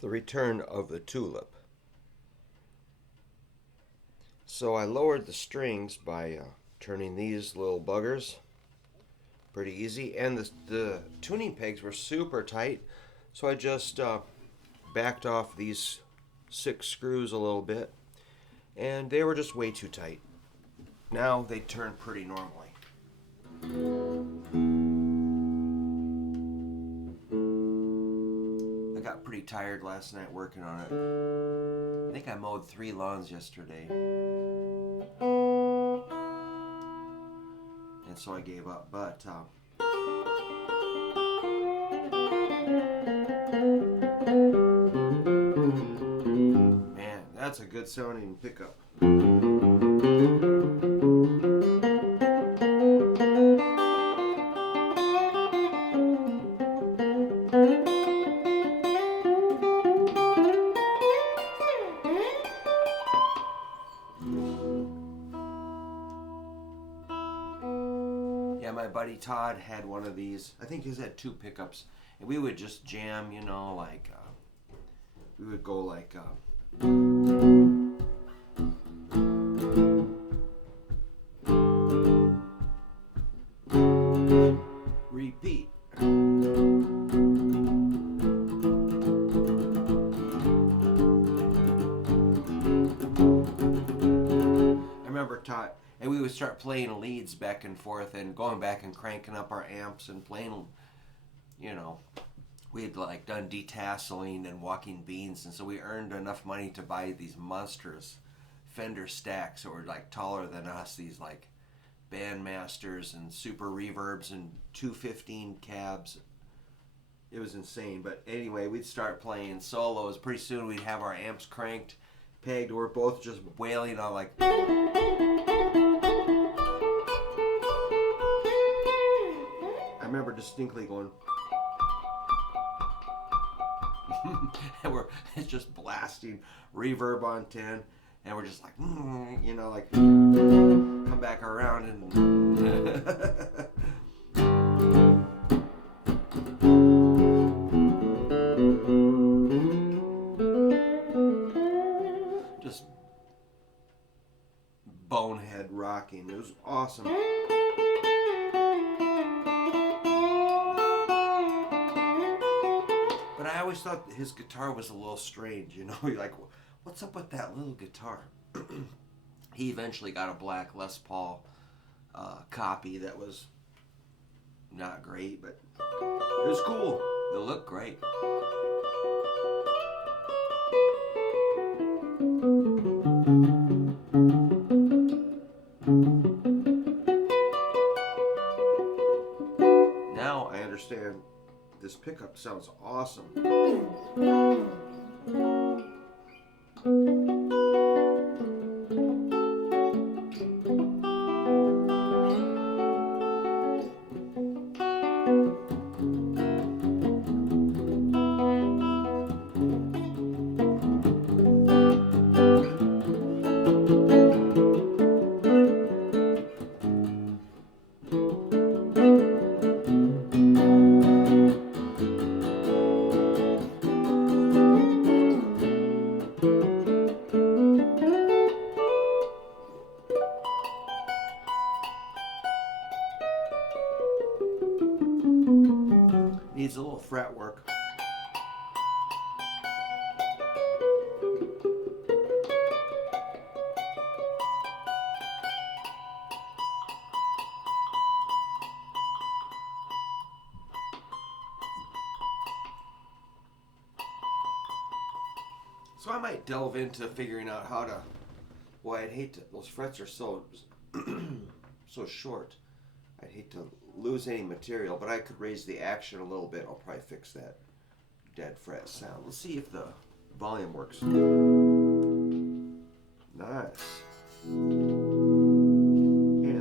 The return of the tulip. So I lowered the strings by turning these little buggers. Pretty easy. And the tuning pegs were super tight. So I just backed off these 6 screws a little bit. And they were just way too tight. Now they turn pretty normally. I got pretty tired last night working on it. I think I mowed 3 lawns yesterday. And so I gave up. But man, that's a good sounding pickup. Yeah, my buddy Todd had one of these. I think his had 2 pickups, and we would just jam, like we would go like repeat. I remember Todd, and we would start playing leads back and forth and going back and cranking up our amps and playing, we had like done detasseling and walking beans, and so we earned enough money to buy these monstrous Fender stacks that were like taller than us, these like Bandmasters and super reverbs and 215 cabs. It was insane. But anyway, we'd start playing solos. Pretty soon we'd have our amps cranked, pegged. We're both just wailing on like. I remember distinctly going. And it's just blasting reverb on 10, and we're just like, like come back around and just bonehead rocking. It was awesome. But I always thought his guitar was a little strange, You're like, what's up with that little guitar? He eventually got a black Les Paul copy that was not great, but it was cool. It looked great. Now I understand this pickup sounds awesome. Needs a little fret work. So I might delve into figuring out how to. Boy, I'd hate to. Those frets are so so short. I'd hate to lose any material, but I could raise the action a little bit. I'll probably fix that dead fret sound. Let's see if the volume works. Nice. And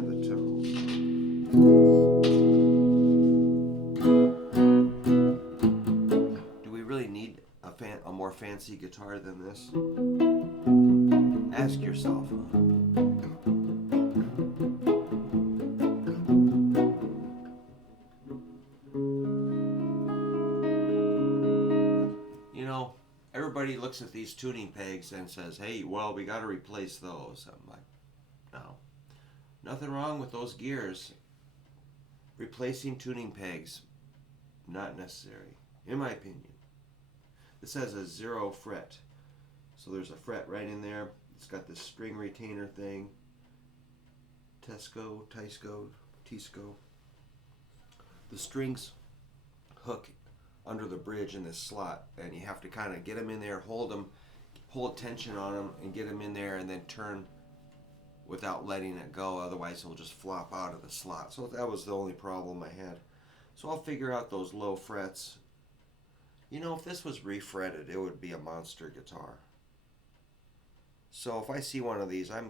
the tone. Do we really need a more fancy guitar than this? Ask yourself. everybody looks at these tuning pegs and says, hey, well, we got to replace those. I'm like, no. Nothing wrong with those gears. Replacing tuning pegs, not necessary, in my opinion. This has a 0 fret. So there's a fret right in there. It's got this string retainer thing. Teisco. The strings hook under the bridge in this slot, and you have to kind of get them in there, hold tension on them, and get them in there, and then turn without letting it go. Otherwise, it'll just flop out of the slot. So that was the only problem I had. So I'll figure out those low frets. You know, if this was refretted, it would be a monster guitar. So if I see one of these, I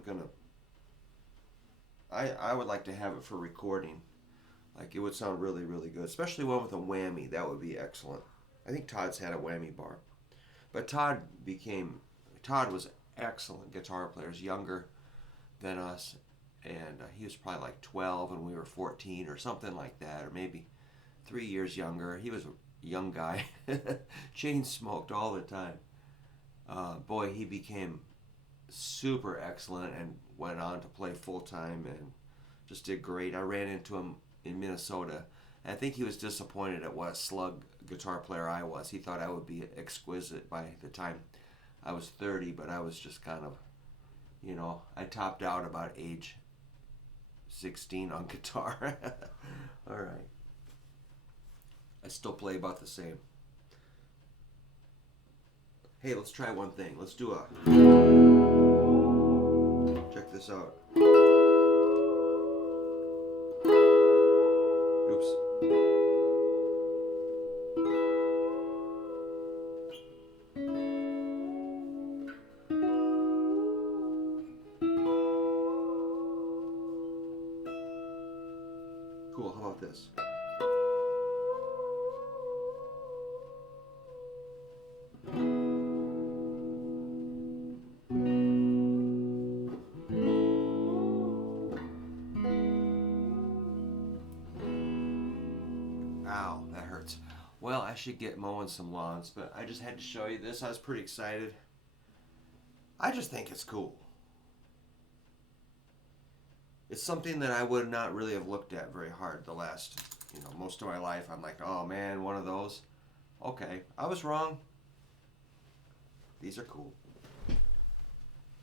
would like to have it for recording. Like, it would sound really, really good. Especially one with a whammy. That would be excellent. I think Todd's had a whammy bar. But Todd was excellent guitar player. He's younger than us. And he was probably like 12 and we were 14 or something like that. Or maybe 3 years younger. He was a young guy. Chain smoked all the time. Boy, he became super excellent and went on to play full time and just did great. I ran into him in Minnesota. And I think he was disappointed at what a slug guitar player I was. He thought I would be exquisite by the time I was 30, but I was just kind of, you know, I topped out about age 16 on guitar. All right. I still play about the same. Hey, let's try one thing. Let's do a... Check this out. Oops. Cool, how about this? Ow, that hurts. Well, I should get mowing some lawns, but I just had to show you this. I was pretty excited. I just think it's cool. It's something that I would not really have looked at very hard the last, most of my life. I'm like, oh man, one of those. Okay, I was wrong. These are cool.